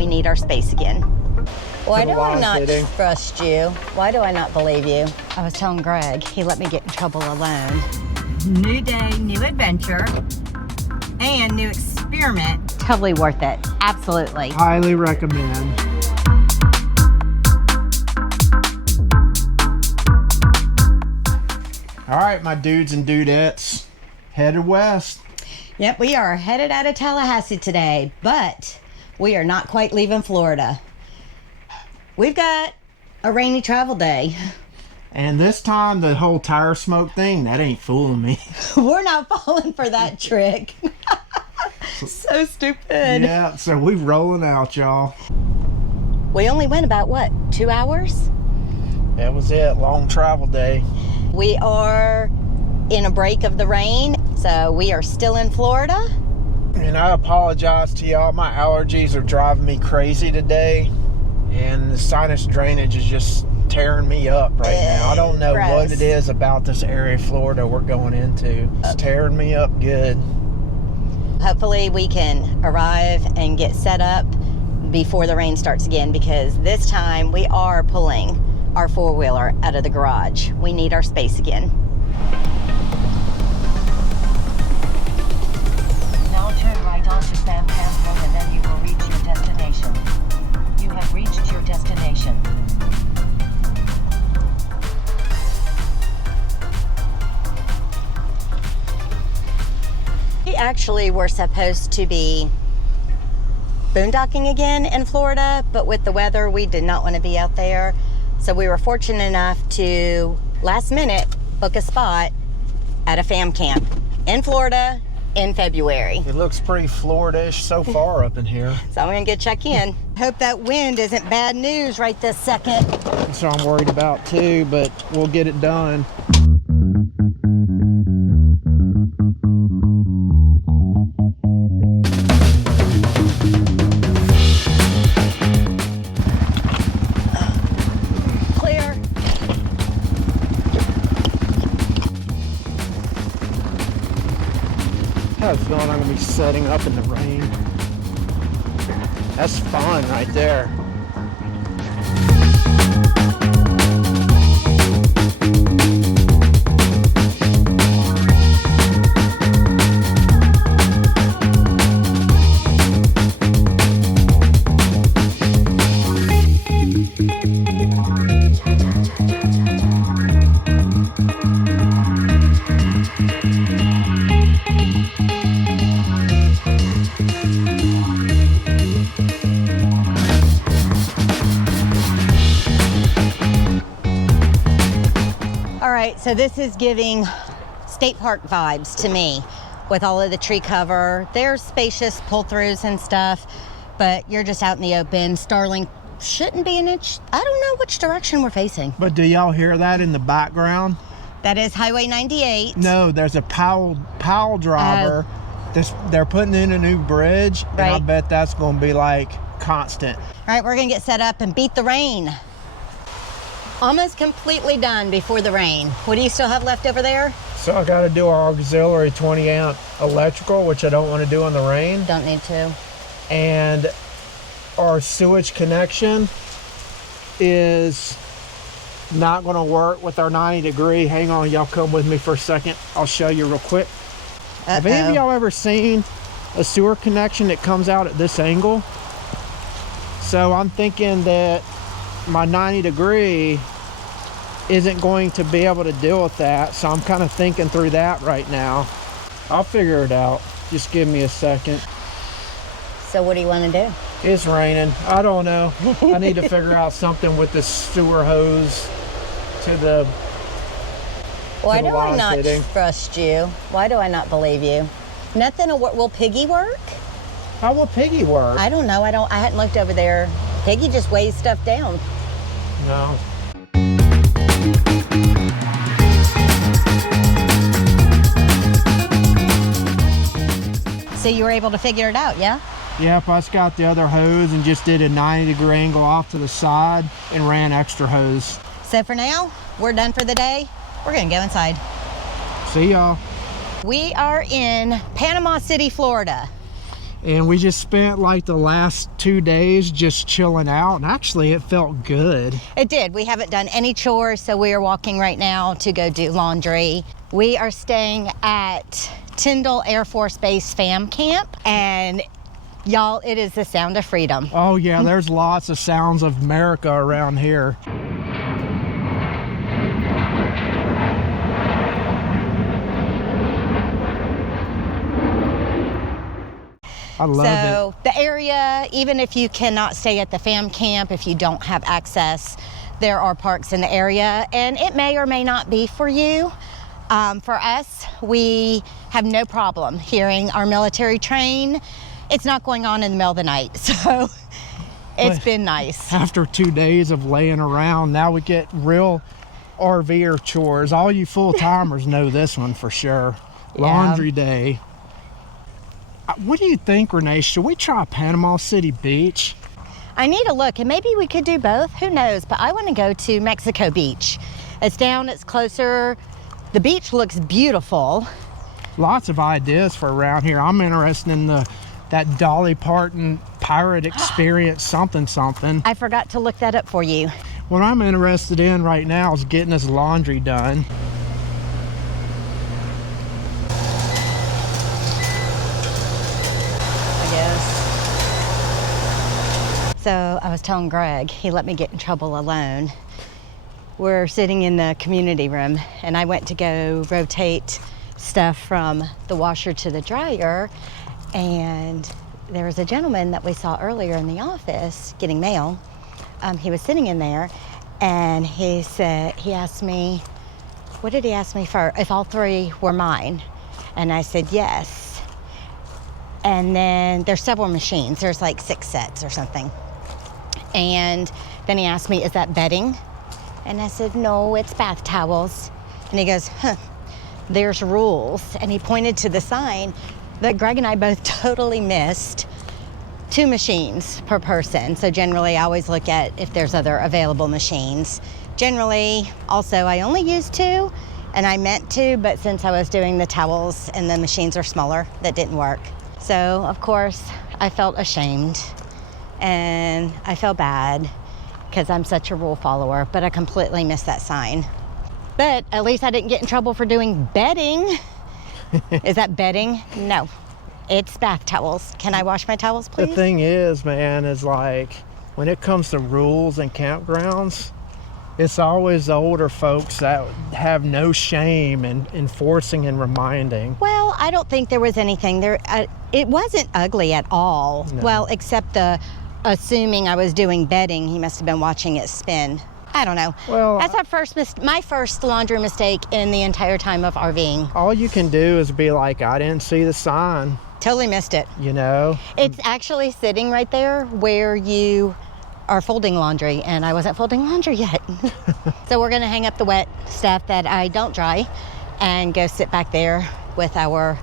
we need our space again. Why do I not hitting. trust you? Why do I not believe you? I was telling Greg, he let me get in trouble alone. New day, new adventure, and new experiment. Totally worth it, absolutely. Highly recommend. All right, my dudes and dudettes, headed west. Yep, we are headed out of Tallahassee today, but we are not quite leaving Florida. We've got a rainy travel day. And this time, the whole tire smoke thing, that ain't fooling me. We're not falling for that trick. So stupid. Yeah, so we rolling out, y'all. We only went about, what, 2 hours? That was it, long travel day. We are in a break of the rain, so we are still in Florida. And I apologize to y'all, my allergies are driving me crazy today. And the sinus drainage is just tearing me up right now. I don't know what it is about this area of Florida we're going into. It's tearing me up good. Hopefully we can arrive and get set up before the rain starts again, because this time we are pulling our four-wheeler out of the garage. We need our space again. Now turn right onto Sam Camp Road and then you will reach your destination. You have reached your destination. We actually were supposed to be boondocking again in Florida, but with the weather, we did not want to be out there. So we were fortunate enough to, last minute, book a spot at a fam camp in Florida in February. It looks pretty Florida-ish so far up in here. So I'm gonna go check in. Hope that wind isn't bad news right this second. That's what I'm worried about too, but we'll get it done. Clear. I have a feeling I'm gonna be setting up in the rain. That's fun right there. So this is giving state park vibes to me with all of the tree cover. There's spacious pull-throughs and stuff, but you're just out in the open. Starling shouldn't be an inch. I don't know which direction we're facing. But do y'all hear that in the background? That is Highway 98. No, there's a pile driver. They're putting in a new bridge, and I bet that's going to be like constant. All right, we're going to get set up and beat the rain. Almost completely done before the rain. What do you still have left over there? So I got to do our auxiliary 20 amp electrical, which I don't want to do in the rain. Don't need to. And our sewage connection is not going to work with our 90 degree. Hang on, y'all come with me for a second. I'll show you real quick. Have any of y'all ever seen a sewer connection that comes out at this angle? So I'm thinking that my 90 degree isn't going to be able to deal with that. So I'm kind of thinking through that right now. I'll figure it out. Just give me a second. So what do you want to do? It's raining. I don't know. I need to figure out something with the sewer hose to the Why do I not trust you? Why do I not believe you? Nothing will Piggy work? How will Piggy work? I don't know. I hadn't looked over there. Piggy just weighs stuff down. No. So you were able to figure it out, yeah? Yep, I just got the other hose and just did a 90 degree angle off to the side and ran extra hose. So for now, we're done for the day. We're gonna go inside. See y'all. We are in Panama City, Florida. And we just spent like the last 2 days just chilling out, and actually it felt good. It did. We haven't done any chores, so we are walking right now to go do laundry. We are staying at Tyndall Air Force Base Fam Camp, and y'all, it is the sound of freedom. Oh yeah, there's lots of sounds of America around here. I love it. So the area, even if you cannot stay at the fam camp, if you don't have access, there are parks in the area, and it may or may not be for you. For us, we have no problem hearing our military train. It's not going on in the middle of the night, so it's been nice. After 2 days of laying around, now we get real RVer chores. All you full-timers know this one for sure. Yeah. Laundry day. What do you think, Renee? Should we try Panama City Beach? I need a look, and maybe we could do both. Who knows? But I want to go to Mexico Beach. It's down, it's closer. The beach looks beautiful. Lots of ideas for around here. I'm interested in that Dolly Parton pirate experience something. I forgot to look that up for you. What I'm interested in right now is getting this laundry done. So I was telling Greg, he let me get in trouble alone. We're sitting in the community room, and I went to go rotate stuff from the washer to the dryer, and there was a gentleman that we saw earlier in the office getting mail. He was sitting in there, and he asked me, what did he ask me for? If all three were mine. And I said yes. And then there's several machines. There's like 6 sets or something. And then he asked me, is that bedding? And I said, no, it's bath towels. And he goes, there's rules. And he pointed to the sign that Greg and I both totally missed. 2 machines per person. So generally I always look at if there's other available machines. Generally, also, I only use 2, and I meant to, but since I was doing the towels and the machines are smaller, that didn't work. So of course I felt ashamed. And I felt bad because I'm such a rule follower, but I completely missed that sign. But at least I didn't get in trouble for doing bedding. Is that bedding? No, it's bath towels. Can I wash my towels, please? The thing is, man, is like when it comes to rules and campgrounds, it's always the older folks that have no shame in enforcing and reminding. Well, I don't think there was anything there. It wasn't ugly at all. No. Well, except assuming I was doing bedding, he must have been watching it spin. I don't know. Well, That's my first laundry mistake in the entire time of RVing. all you can do is be like, I didn't see the sign, Totally missed it. you know? It's actually sitting right there where you are folding laundry, and I wasn't folding laundry yet. So we're gonna hang up the wet stuff that I don't dry and go sit back there with our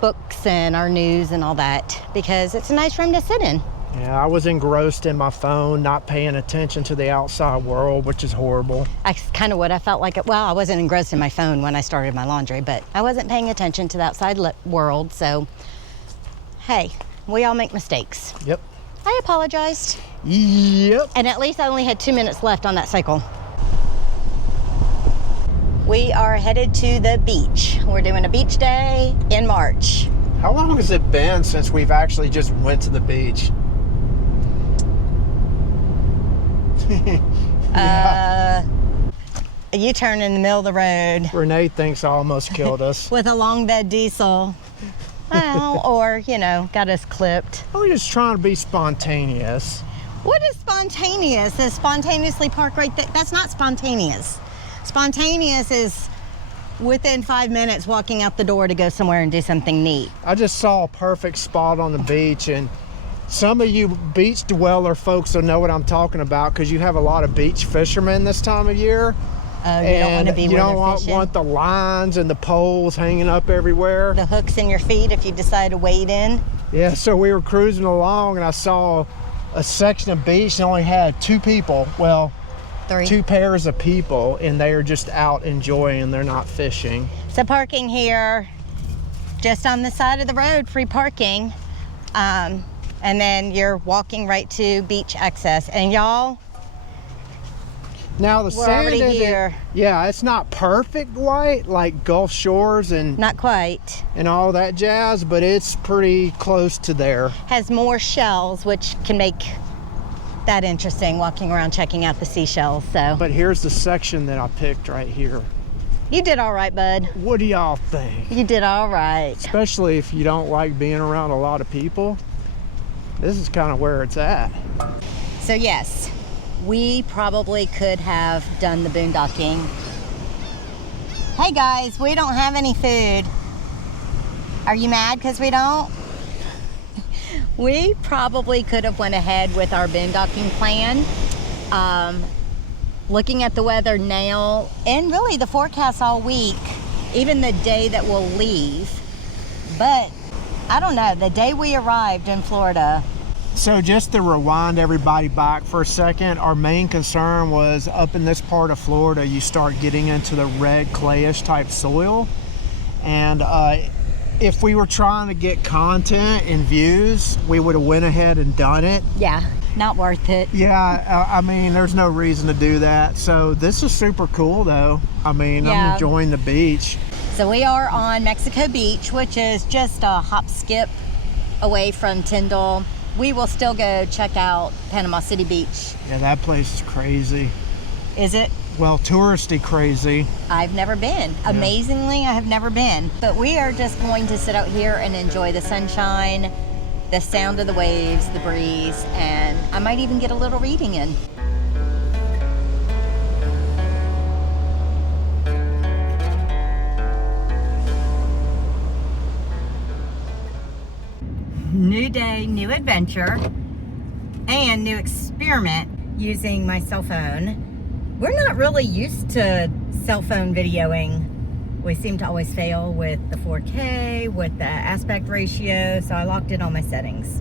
books and our news and all that, because it's a nice room to sit in. Yeah, I was engrossed in my phone, not paying attention to the outside world, which is horrible. That's kind of what I felt like. Well, I wasn't engrossed in my phone when I started my laundry, but I wasn't paying attention to the outside world. So, hey, we all make mistakes. Yep. I apologized. Yep. And at least I only had 2 minutes left on that cycle. We are headed to the beach. We're doing a beach day in March. How long has it been since we've actually just went to the beach? A U-turn in the middle of the road Renee thinks I almost killed us. with a long bed diesel. Well, or, got us clipped. I was just trying to be spontaneous. What is spontaneous? Is spontaneously park right there? That's not spontaneous. Spontaneous is within 5 minutes walking out the door to go somewhere and do something neat. I just saw a perfect spot on the beach, and some of you beach dweller folks will know what I'm talking about because you have a lot of beach fishermen this time of year. Oh, you don't want to be you where don't they're fishing? want the lines and the poles hanging up everywhere. The hooks in your feet if you decide to wade in. Yeah, so we were cruising along and I saw a section of beach that only had 2 people. Well, 3. 2 pairs of people, and they are just out enjoying. They're not fishing. So parking here, just on the side of the road, free parking. And then you're walking right to beach access. And y'all, Now the we're sand already isn't- here. Yeah, it's not perfect white like Gulf Shores and Not quite. all that jazz, but it's pretty close to there. Has more shells, which can make that interesting, walking around checking out the seashells. So But here's the section that I picked right here. you did all right, bud. What do y'all think? You did all right. Especially if you don't like being around a lot of people. This is kind of where it's at. So yes, we probably could have done the boondocking. Hey guys, we don't have any food. Are you mad because we don't? We probably could have went ahead with our boondocking plan. Looking at the weather now, and really the forecast all week, even the day that we'll leave. But I don't know, the day we arrived in Florida. So just to rewind everybody back for a second, our main concern was up in this part of Florida, you start getting into the red clayish type soil. And if we were trying to get content and views, we would have went ahead and done it. Yeah, not worth it. Yeah, I mean, there's no reason to do that. So this is super cool though. I mean, Yeah. I'm enjoying the beach. So we are on Mexico Beach, which is just a hop skip away from Tyndall. We will still go check out Panama City Beach. Yeah, that place is crazy. Is it? Well, touristy crazy. I've never been. Amazingly, I have never been. But we are just going to sit out here and enjoy the sunshine, the sound of the waves, the breeze, and I might even get a little reading in. New day, new adventure, and new experiment using my cell phone. We're not really used to cell phone videoing. We seem to always fail with the 4K, with the aspect ratio, so I locked in all my settings.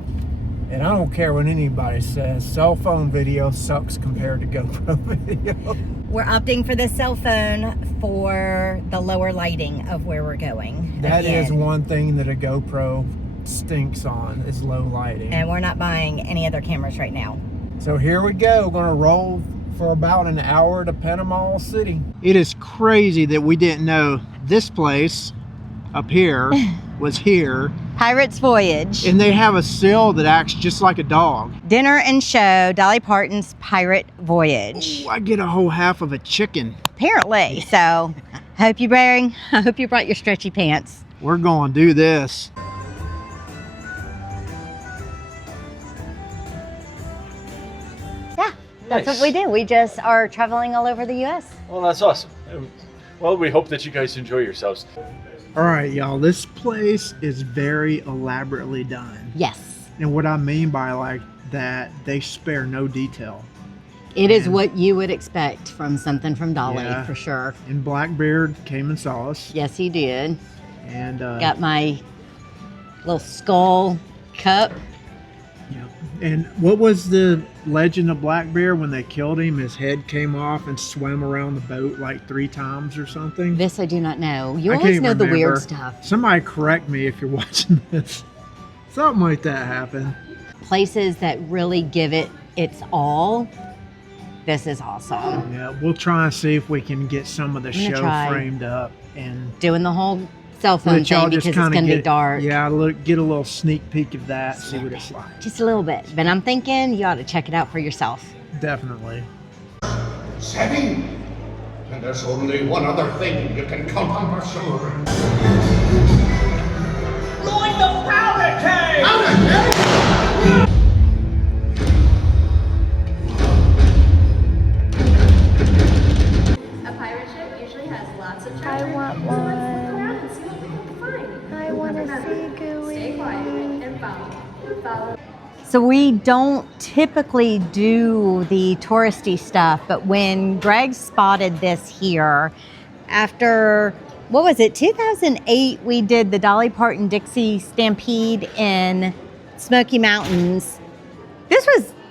And I don't care what anybody says, cell phone video sucks compared to GoPro video. We're opting for the cell phone for the lower lighting of where we're going. That is Again. one thing that a GoPro stinks on, is low lighting. And we're not buying any other cameras right now. So here we go, we're gonna roll for about an hour to Panama City. It is crazy that we didn't know this place up here was here. Pirate's Voyage. And they have a seal that acts just like a dog. Dinner and show, Dolly Parton's Pirate Voyage. Ooh, I get a whole half of a chicken. Apparently, so I hope you brought your stretchy pants. We're gonna do this. Yeah, that's what we do. We just are traveling all over the U.S. Well, that's awesome. Well, we hope that you guys enjoy yourselves. All right, y'all, this place is very elaborately done. Yes. And what I mean by like that, they spare no detail. It is what you would expect from something from Dolly, Yeah. for sure. And Blackbeard came and saw us. Yes, he did. And Got my little skull cup. yeah. And what was the legend of Blackbeard when they killed him? His head came off and swam around the boat like 3 times or something. This I do not know. You I always can't know the weird remember. stuff. Somebody correct me if you're watching this. Something like that happened. Places that really give it its all. This is awesome. Yeah, we'll try and see if we can get some of the I'm gonna show try. framed up and Doing the whole cell phone let y'all thing because just it's kind going of to be dark. Yeah, get a little sneak peek of that, see what it's like. Just a little bit. But I'm thinking you ought to check it out for yourself. Definitely. Savvy? And there's only one other thing you can count on for sure. Going the powder keg! A pirate ship usually has lots of treasure. I want So let's one. look around and see what we can find. I want to see Gooey. Stay quiet and follow. So we don't typically do the touristy stuff, but when Greg spotted this here, after, what was it, 2008, we did the Dolly Parton Dixie Stampede in Smoky Mountains.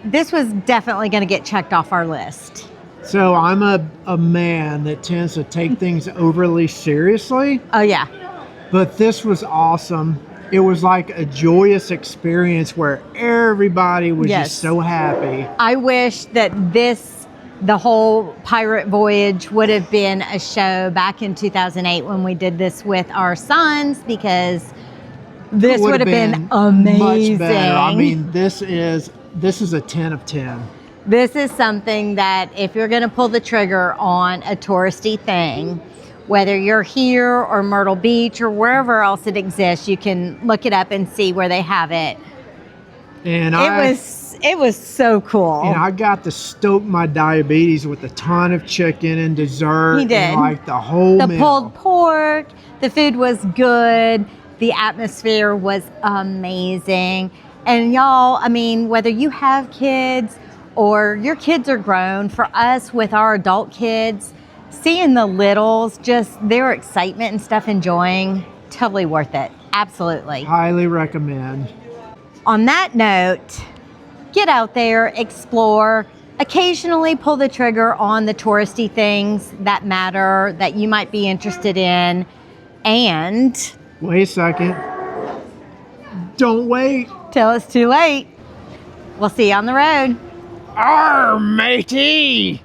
This was definitely going to get checked off our list. So I'm a man that tends to take things overly seriously, Oh yeah, but this was awesome. it was like a joyous experience where everybody was Yes. just so happy. I wish that the whole pirate voyage would have been a show back in 2008 when we did this with our sons, because this would have been amazing. Much better. I mean, this is a 10 of 10. This is something that if you're going to pull the trigger on a touristy thing, whether you're here or Myrtle Beach or wherever else it exists, you can look it up and see where they have it. And It was so cool. And I got to stoke my diabetes with a ton of chicken and dessert. He did. And like the whole The meal. pulled pork, the food was good, the atmosphere was amazing. And y'all, I mean, whether you have kids or your kids are grown, for us with our adult kids, seeing the littles, just their excitement and stuff, enjoying, totally worth it. Absolutely. Highly recommend. On that note, get out there, explore, occasionally pull the trigger on the touristy things that matter, that you might be interested in, and Wait a second. Don't wait. till it's too late. We'll see you on the road. Arr, matey!